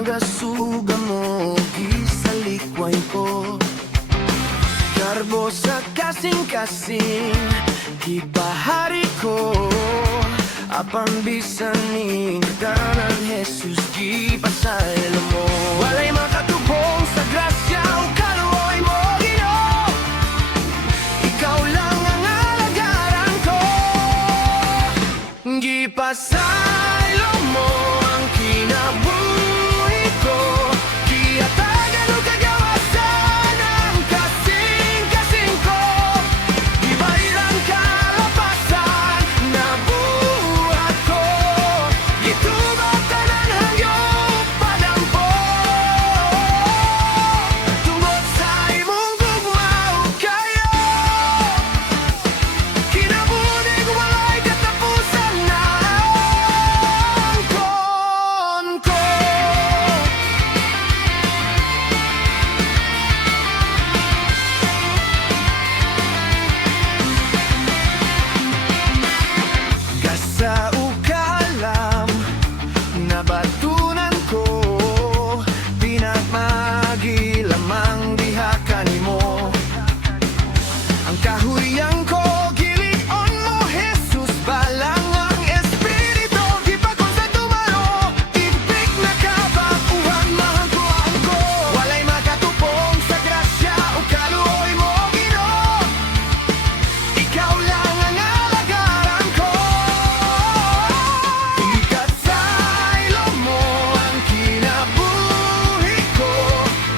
magasuga mo gisalikway ko. Karbo sa kasing-kasing gipahari ko, apan bisan ni tanan Jesus gipasaylo mo. Walay makatubong sa grasya o kaluoy mo, Ginoo. Ikaw lang ang alagaran ko. Gipasaylo mo ang kinabuhi ko, gihatagan o kagawasan ang kasing-kasing ko. Gibahiran kalapasan na buhat ko, gitubatan ang hayop padampo. Tungod sa imong gugmaw kayo, kinabuhi ko walay katapusan na angkon ko. Gasa o kalam, nabatunan ko, pinagmagi lamang diha kanimo. Ang kahuyang ko, gilion mo, Jesus, balang ang espiritu, gipakon sa tumaro, ibig na kabakuhan, mahangkuhan ko. Walay makatupong sa grasya o kaluoy mo, Ginoo. Ikaw lang ang alagaran ko. Ikasaylo mo ang kinabuhi ko,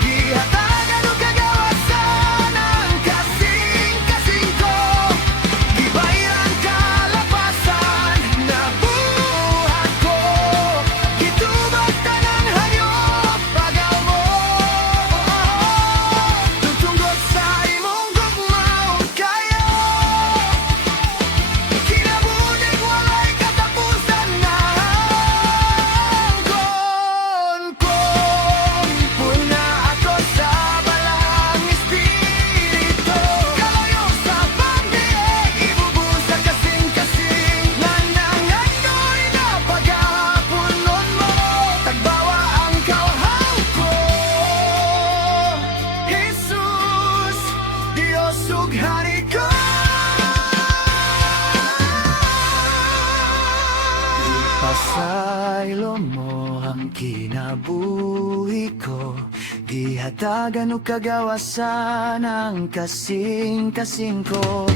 gihatagan o kagawasan ang kasing-kasing ko. Gibahiran kalapasan na buhat ko, gitubatan ang hayop pagaw mo. Tutunggot sa imong gugmaw kayo, kinabuhi walay katapusan na angkon ko. Puna ako sa balang espiritu, kalayo sa pagdiig, ibubuhos sa kasing-kasing. Nanangandoy na paghapunon mo, tagbawa ang kauhaw ko. Jesus, Diyos ug Hari ko. Pasaylo mo ang kinabuhi ko, gihatagan o kagawasan ang kasing-kasing ko.